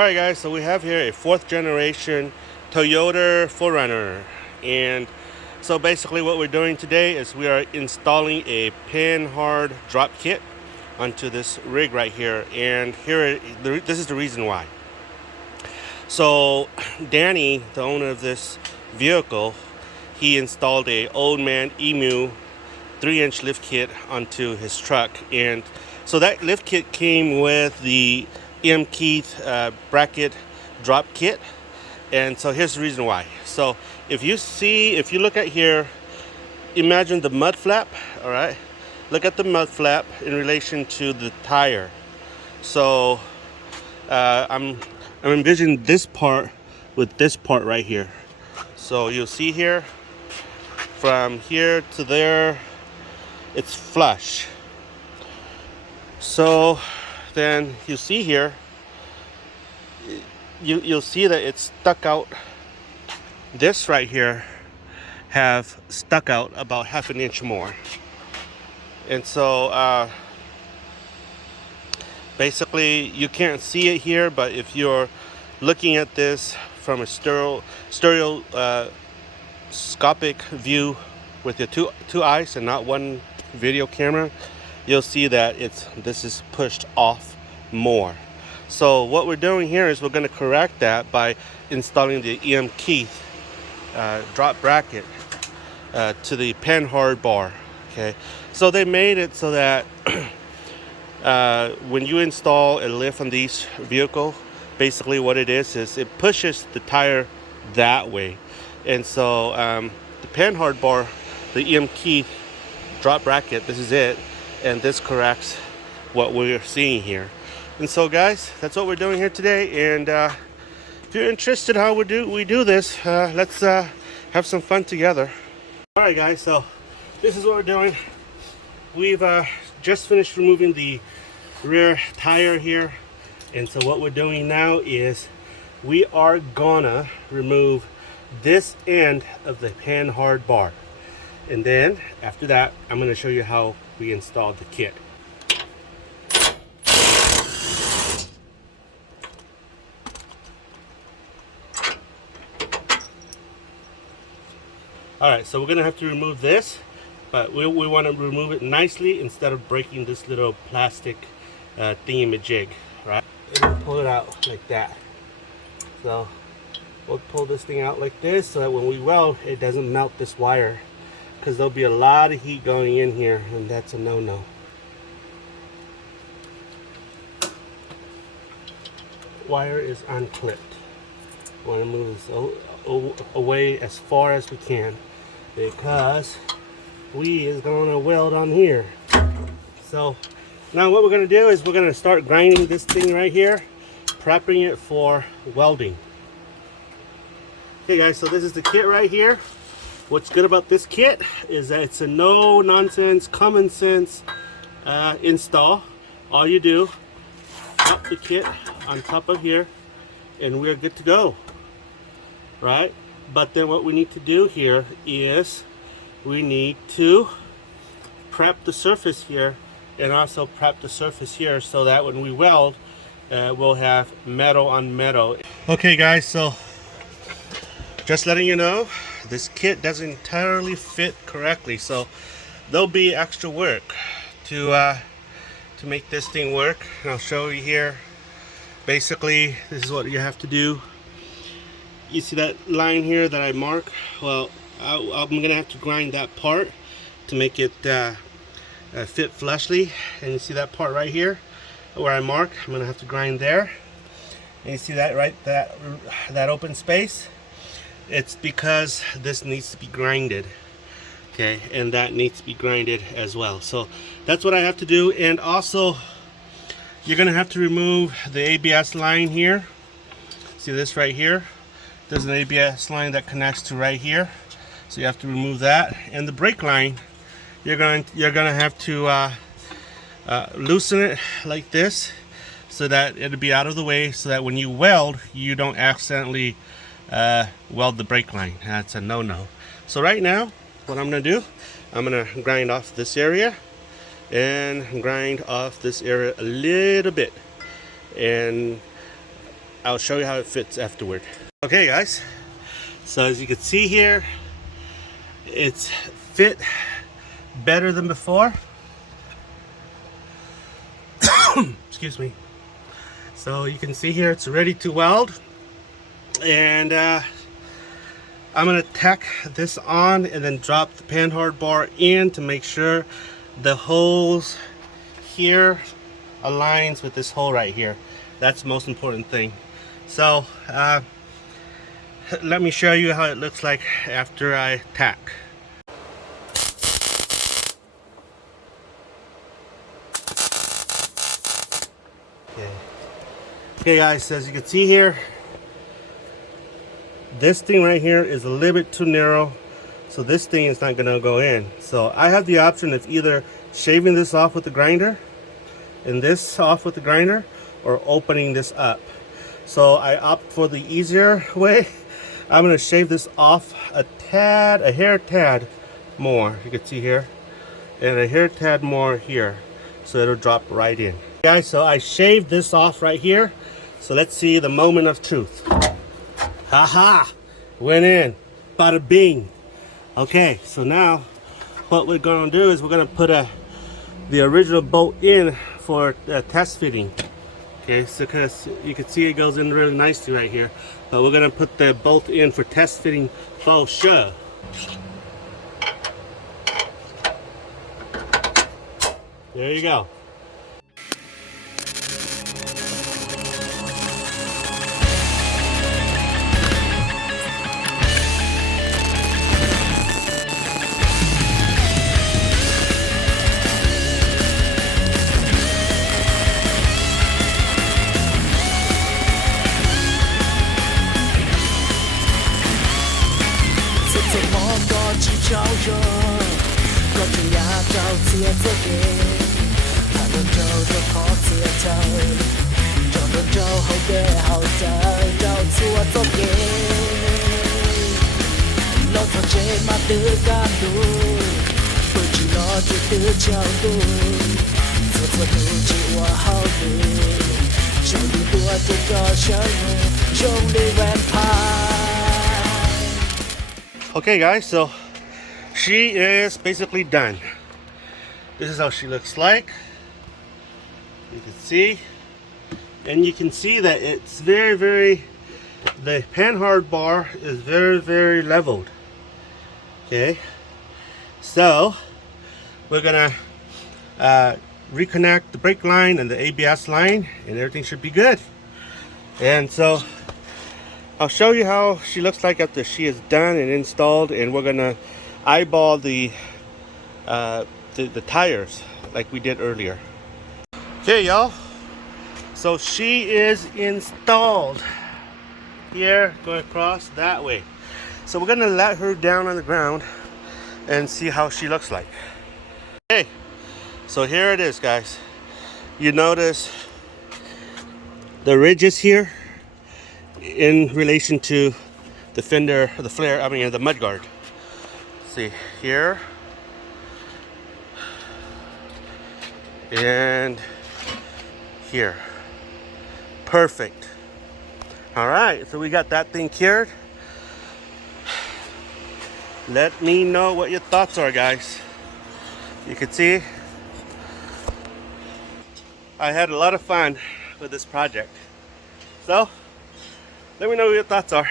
Alright guys, so we have here a 4th generation Toyota 4Runner, and so basically what we're doing today is we are installing a Panhard drop kit onto this rig right here, and this is the reason why. So Danny, the owner of this vehicle, he installed a old man Emu 3-inch lift kit onto his truck, and so that lift kit came with the Keith bracket drop kit. And so here's the reason why. So if you look at here, imagine the mud flap. All right, look at the mud flap in relation to the tire. So I'm envisioning this part with this part right here. So you'll see here, from here to there, it's flush. So then you see here, you'll see that it's stuck out. This right here have stuck out about half an inch more. And so basically you can't see it here, but if you're looking at this from a stereoscopic view with your two eyes and not one video camera, you'll see that this is pushed off more. So what we're doing here is we're going to correct that by installing the Keith drop bracket to the Panhard bar. Okay, so they made it so that when you install a lift on these vehicle, basically what it is it pushes the tire that way. And so the Panhard bar, the Keith drop bracket, this is it, and this corrects what we're seeing here. And so guys, that's what we're doing here today, and if you're interested how we do this, let's have some fun together. All right guys, so this is what we're doing. We've just finished removing the rear tire here, and so what we're doing now is we are gonna remove this end of the Panhard bar, and then after that I'm going to show you how we installed the kit. Alright, so we're going to have to remove this, but we want to remove it nicely instead of breaking this little plastic thingy-majig, right? And we'll pull it out like that. So we'll pull this thing out like this so that when we weld, it doesn't melt this wire, because there'll be a lot of heat going in here, and that's a no-no. Wire is unclipped. We want to move this away as far as we can, because we is going to weld on here. So now what we're going to do is we're going to start grinding this thing right here, prepping it for welding. Okay guys, so this is the kit right here. What's good about this kit is that it's a no-nonsense, common sense install. All you do, pop the kit on top of here, and we're good to go, right? But then what we need to do here is we need to prep the surface here, and also prep the surface here, so that when we weld, we'll have metal on metal. Okay guys, so just letting you know, this kit doesn't entirely fit correctly, so there'll be extra work to make this thing work. And I'll show you here. Basically, this is what you have to do. You see that line here that I mark? Well, I'm gonna have to grind that part to make it fit flushly. And you see that part right here where I mark? I'm gonna have to grind there. And you see that right, that open space? It's because this needs to be grinded, okay, and that needs to be grinded as well. So that's what I have to do. And also, you're gonna have to remove the ABS line here. See this right here? There's an ABS line that connects to right here, so you have to remove that. And the brake line, you're gonna have to loosen it like this, so that it'll be out of the way, so that when you weld, you don't accidentally weld the brake line. That's a no-no. So right now, what I'm going to do, I'm going to grind off this area and grind off this area a little bit, and I'll show you how it fits afterward. Okay guys, so as you can see here, it's fit better than before. Excuse me. So you can see here it's ready to weld, and I'm gonna tack this on and then drop the Panhard bar in to make sure the holes here aligns with this hole right here. That's the most important thing. So let me show you how it looks like after I tack. Okay guys, as you can see here, this thing right here is a little bit too narrow, so this thing is not gonna go in. So I have the option of either shaving this off with the grinder and this off with the grinder, or opening this up. So I opt for the easier way. I'm gonna shave this off a hair tad more, you can see here, and a hair tad more here, so it'll drop right in. Guys, so I shaved this off right here. So let's see the moment of truth. Haha, went in, bada bing. Okay, so now what we're gonna do is we're gonna put the original bolt in for test fitting. Okay, so because you can see it goes in really nicely right here, but we're gonna put the bolt in for test fitting for sure. There you go. Okay guys, so she is basically done. This is how she looks like. You can see, and you can see that it's very, the Panhard bar is very leveled. Okay, so we're gonna reconnect the brake line and the ABS line, and everything should be good. And so I'll show you how she looks like after she is done and installed, and we're gonna eyeball the tires like we did earlier. Okay y'all, so she is installed here, going across that way. So we're gonna let her down on the ground and see how she looks like. Okay, so here it is guys. You notice the ridges here in relation to the fender, the flare, I mean the mudguard. See here, and here. Perfect. All right, so we got that thing cured. Let me know what your thoughts are, guys. You can see I had a lot of fun with this project. So let me know what your thoughts are.